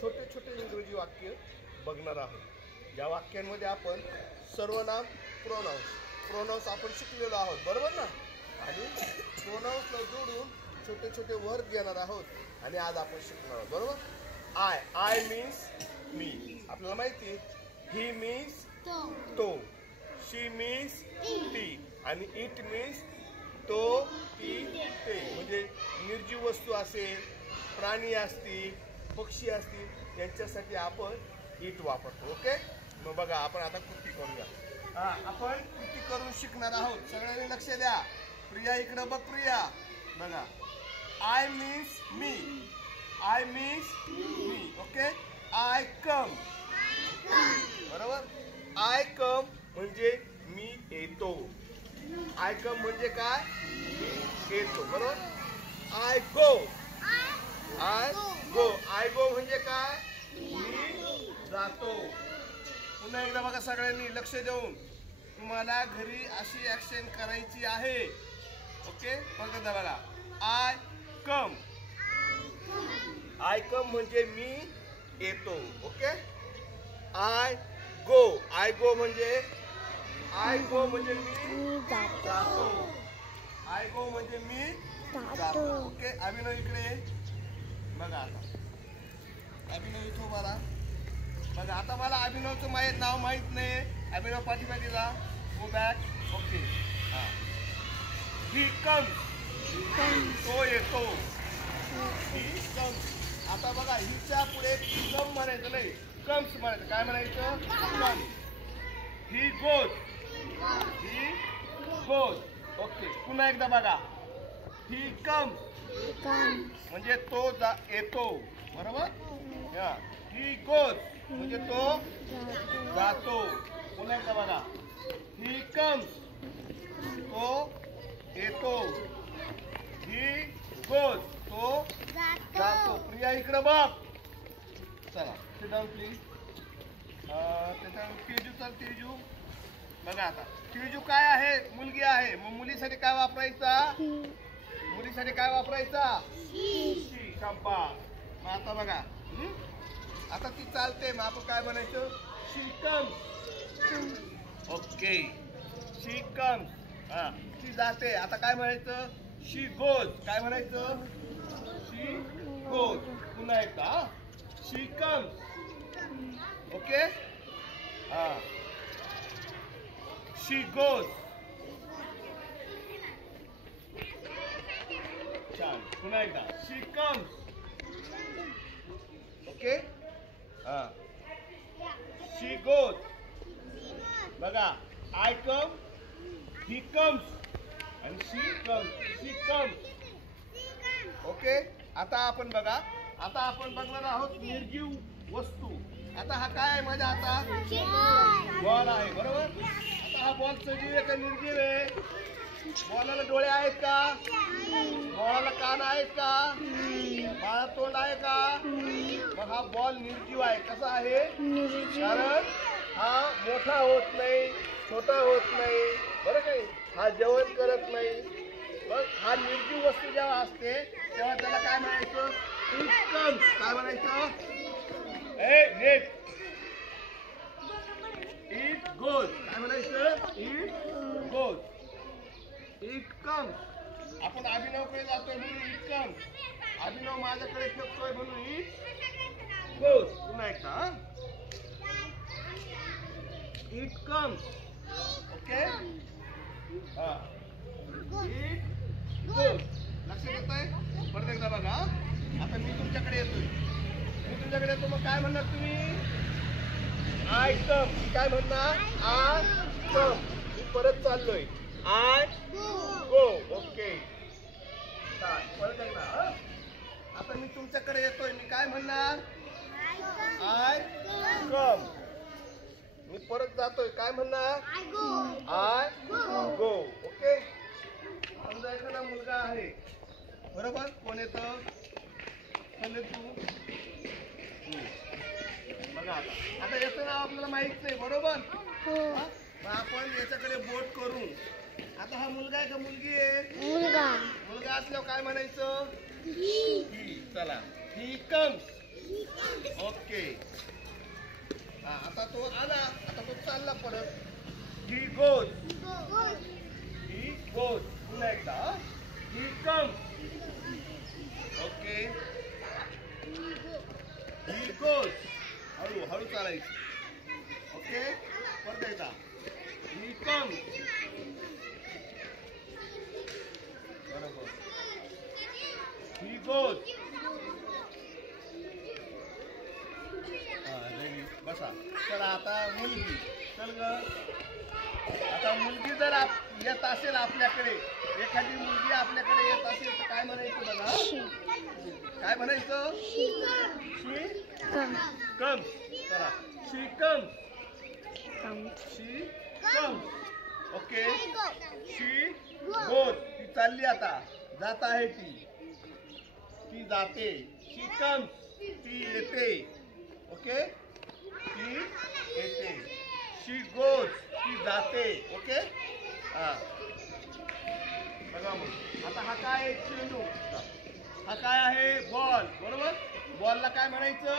छोटे छोटे इंग्रजी वाक्य बघणार आहोत. या वाक्यांमध्ये आपण सर्वनाम प्रोनाउन्स आपण शिकलेलो आहोत, बरोबर ना. आणि प्रोनाउन्सला जोडून छोटे छोटे वर्ड घेणार आहोत आणि आज आपण शिकणार आहोत, बरोबर. आय मीन्स मी, आपल्याला माहिती आहे. ही मीन्स तो, शी मीन्स ती, आणि इट मीन्स तो, ती, ते. म्हणजे निर्जीव वस्तू असेल, प्राणी असतील, पक्षी असतील, यांच्यासाठी आपण इट वापरतो. ओके. मग बघा आपण आता कृती करूया. आपण कृती करून शिकणार आहोत. सगळ्यांनी लक्ष द्या. प्रिया इकडं बघ. प्रिया बघा. आय मीन्स मी, आय मीन्स मी. ओके. आय कम, बरोबर. आय कम म्हणजे मी येतो. आय कम म्हणजे काय? मी येतो, बरोबर. I go, I go, I go म्हणजे काय? मी जातो. पुन्हा एकदा बघा सगळ्यांनी लक्ष देऊन. तुम्हाला घरी अशी ऍक्शन करायची आहे. ओके. बघा बघा. आय कम, आय कम म्हणजे मी येतो. Okay. I go, I go म्हणजे मी जातो. आय गो म्हणजे मी जातो. ओके. अभिनव इकडे बघा. आता अभिनव इथं मला बघा. आता मला अभिनवचं नाव माहित नाही. अभिनव पाठीमागे जा. Go back. Okay. He comes, तो येतो. ही कम्स. आता बघा हिच्या पुढे कम म्हणायचं नाही, कम्स म्हणायचं. काय म्हणायचं? Come. He goes, he goes. Okay. पुन्हा एकदा बघा. ही कम्स म्हणजे तो येतो, बरोबर. ही गोज म्हणजे तो जातो. पुन्हा एकदा बघा. ही कम्स तो येतो. ही गोज तो जातो. प्रिया इकडे बघ. चला सिट डाऊन प्लीज. त्याच्यानंतर तेजू. चल तेजू बघा. आता तेजू काय आहे? मुलगी आहे. मग मुलीसाठी काय वापरायचा? मुलीसाठी काय वापरायचा? शी. शाबास. मग आता बघा. आता ती चालते. मग आपण काय म्हणायचं? शी कम्स. ओके. शी कम्स. ती जाते. आता काय म्हणायचं? शी गोज. काय म्हणायचं? शी गोज. पुन्हा एकदा. शी कम्स. ओके. शी गोज. छान. पुन्हा एकदा. शी कम्स. ओके. शी गोज. बघा. आय कम, ही कम्स आणि शी कम्स. ओके. आता आपण बघा. आता आपण बघणार आहोत निर्जीव वस्तू. आता हा काय आहे माझ्या हातात? बॉल आहे, बरोबर. आता हा बॉल सजीव आहे का निर्जीव आहे? बॉलाला डोळे आहेत का? बॉलाला कान आहेत का? बाळा तोंड आहे का? मग हा बॉल निर्जीव आहे. कसा आहे? कारण हा मोठा होत नाही, छोटा होत नाही, बरं काही. हा जेवण करत नाही. मग हा निर्जीव वस्तू जेव्हा असते तेव्हा त्याला काय म्हणायचं? It comes. काय म्हणायचं? It goes. काय म्हणायचं? It goes. It comes. आपण अभिनवकडे जातोय म्हणून इट कम्स. अभिनव माझ्याकडे फिरतोय म्हणून इट गोज. पुन्हा एकदा. It comes. Okay. It goes. लक्षात येत आहे? परत एकदा बघा. आता मी तुमच्याकडे येतो. मग काय म्हणणार तुम्ही? आय कम. काय म्हणणार? आय कम. मी परत चाललोय. I go. ओके. परत एकदा. आता मी तुमच्याकडे येतोय. मी काय म्हणणार? आय कम. मी परत जातोय. काय म्हणणार? I go. ओके. समजा एखादा मुलगा आहे, बरोबर. कोण येतं? तू बघा. आता याचं नाव आपल्याला माहित नाही, बरोबर. मग आपण याच्याकडे बोट करून. आता हा मुलगा आहे का मुलगी आहे? मुलगा असल्यावर काय म्हणायचं? ही. चला. ही कम्स. ओके. आता तो आला, आता तो चालला परत. ही गोज, ही गोज. पुन्हा एकदा ही कम्स. ओके. He goes. हळू हळू चालायची. ओके. परत एकदा ही कम्स. बरोबर. He goes. बसा. तर आता मुलगी. चल ग. आता मुलगी जर येत असेल आपल्याकडे, एखादी मुलगी आपल्याकडे येत असेल तर काय म्हणायचं बघा. काय म्हणायचं? शी कम्स. चला. शी कम्स. शी कम्स. ओके. शी गोज. ती चालली आता. जात आहे ती. ती जाते. शी कम्स. ती येते. ओके. ती येते. शी गोज. ती जाते. ओके. हा. बघा मग. आता हा काय आहे? चेंडू. हा काय आहे? बॉल. बरोबर. बॉलला काय म्हणायचं?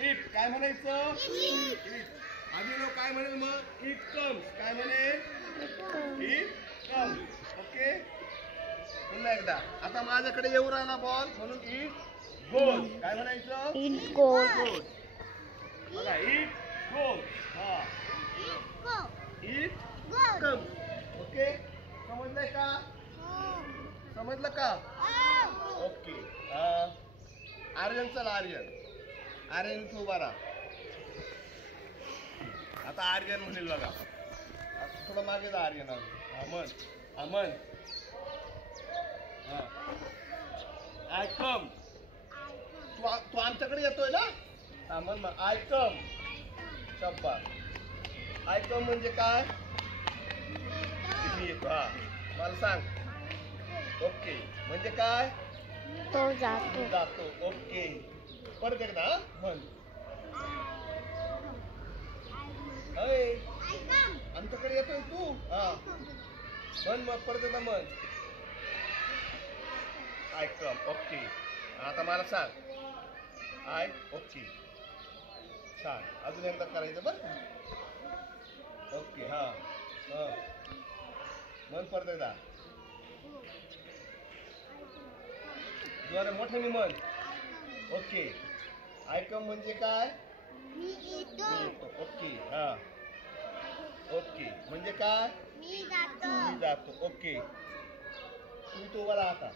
इट. काय म्हणायचं? इट. आधी काय म्हणेल मग? It comes. काय म्हणेल? It comes. ओके. पुन्हा एकदा. आता माझ्याकडे येऊ राहिला बॉल म्हणून इट गोज. काय म्हणायचं? It goes. बघा. It goes. हा. It comes. ओके. समजलंय का? समजलं का? ओके. आर्यन. चला आर्यन. आर्यन तू उभा राहा. आता आर्यन म्हणेल बघा. थोडं मागे जा आर्यन. अमन. अमन. आय कम. तू आमच्याकडे येतोय ना? अमन मग आय कम. शब्बास. आय कम म्हणजे काय? येतो. हा. मला सांग. ओके. म्हणजे काय? तो जातो. जातो. ओके. परत एकदा म्हण. अय आमच्याकडे येतोय तू. हा. म्हण मग परत एकदा म्हण. I come. ओके. आता मला सांग. आय. ओके. छान. अजून एकदा करायचं बरं. ओके. हा. म्हण परत एकदा. मोठ्याने म्हण. ओके. आय कम म्हणजे काय? मी येतो. ओके. हा. ओके. म्हणजे काय? मी जातो. मी जातो. ओके. तू उभा राहा आता.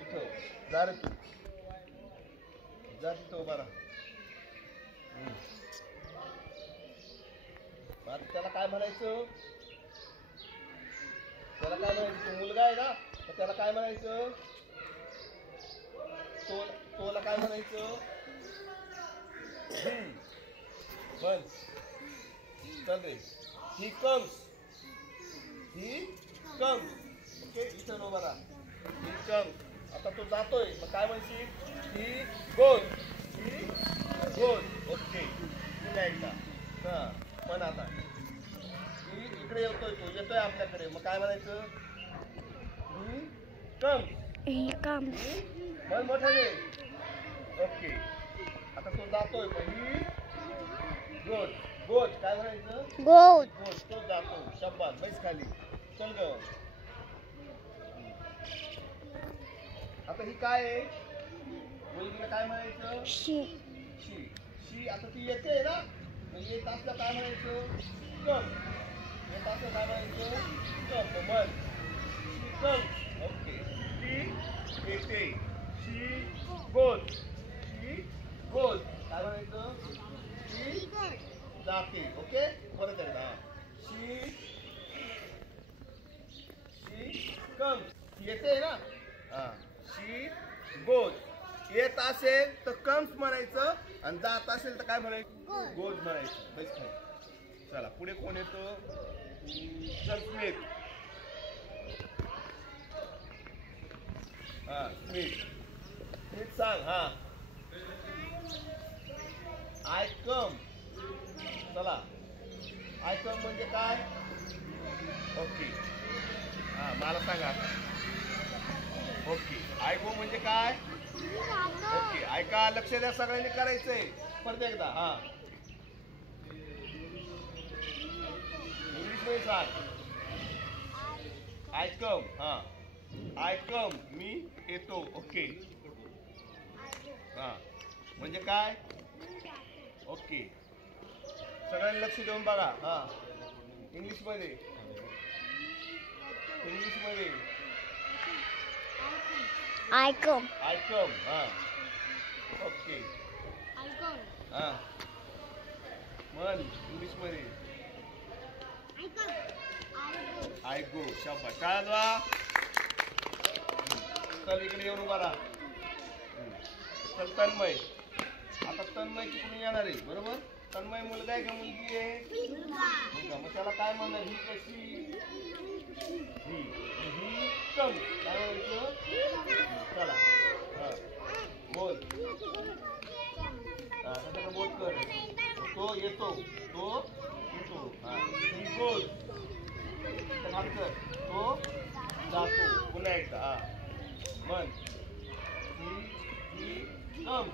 इथं जा रे तू. जा तिथं उभा राहा. आता त्याला काय म्हणायचं? त्याला काय म्हणायचं? मुलगा आहे ना, तर त्याला काय म्हणायचं? तोला काय म्हणायचं? पण चल रे. He comes. He comes. Okay. इथं उभा राहा. He comes. आता तो जातोय मग काय म्हणशील? He goes. He goes. Okay. पुन्हा एकदा. हा. पण आता इकडे येतोय. तो येतोय आपल्याकडे मग काय म्हणायचं? ही कम्स. He comes. मन मोठ्याने. ओके. आता तो जातोय मग ही गोज. गोज. काय म्हणायचं? गोज. गोज. तो जातो. शब्बास. बैस खाली. चल ग. आता ही काय आहे? मुलगीला काय म्हणायचं? शी. शी. शी. आता ती येते ना, येत असलं काय म्हणायचं? कम. येत असलं काय म्हणायचं? कम. मन. She come. ओके. ती येते. शी गोज. शी गोज. काय म्हणायचं? शी जाते. ओके. परत एकदा. She come. येते ना. हा. शी गोज. येत असेल तर कम्स म्हणायचं आणि जात असेल तर काय म्हणायचं? गोज म्हणायचं. बस खाली. चला पुढे कोण येतो? चल स्मिथ. हा. स्मिथ. स्मिथ सांग. हा. आय कम. चला. आय कम म्हणजे काय? ओके. हा. मला सांगा. ओके. आय गो म्हणजे काय? ओके ऐका लक्ष द्या सगळ्यांनी करायचंय परत एकदा हा इंग्लिश मध्ये सांग आय कम हा आय कम मी येतो ओके हा म्हणजे काय ओके सगळ्यांनी लक्ष देऊन बघा हा इंग्लिश मध्ये आय कम हा ओके हा मन इंग्लिश मध्ये आय गो शाबास काय आला चल इकडे येऊन उभा राहा चल तन्मय आता तन्मय तिकडून येणार आहे बरोबर तन्मय मुलगा आहे का मुलगी आहे मुलगा मग त्याला काय म्हणणार ही कशी ही कम काय म्हणायचं चला हा बोल हा त्याच्याकडे बोट कर तो येतो हा ही गोल कर तो जातो पुन्हा एकदा हा मन ही कम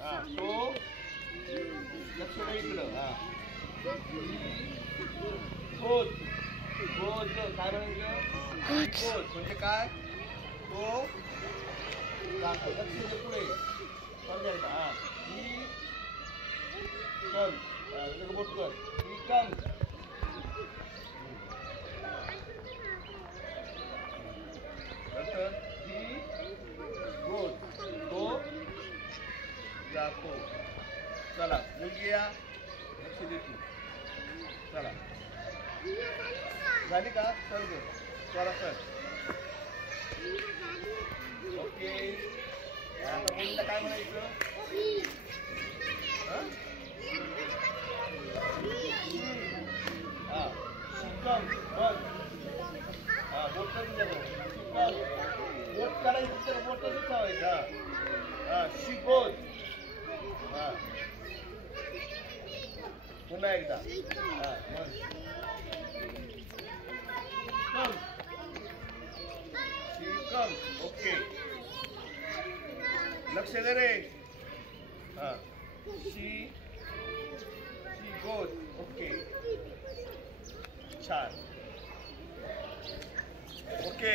हा तो लक्ष द्या इकडं हा गोल काय म्हणायचं गोल म्हणजे काय तो जातो लक्ष दे पुढे समजा एकदा हा ही कम बोट कर ही कम नंतर ही गोल तो जातो चला मुलगी या लक्ष दे तू चला झाली का चल ग चला सर ओके आता मुलीला काय म्हणायचं हा शिकम बघ हा बोट करून देतो शिकम बोट करायचं तर बोटच ठेवायचं हा शिकोल हा पुन्हा एकदा हा मग कम शिकम ओके लक्ष दे रे हा शी गोज ओके छान ओके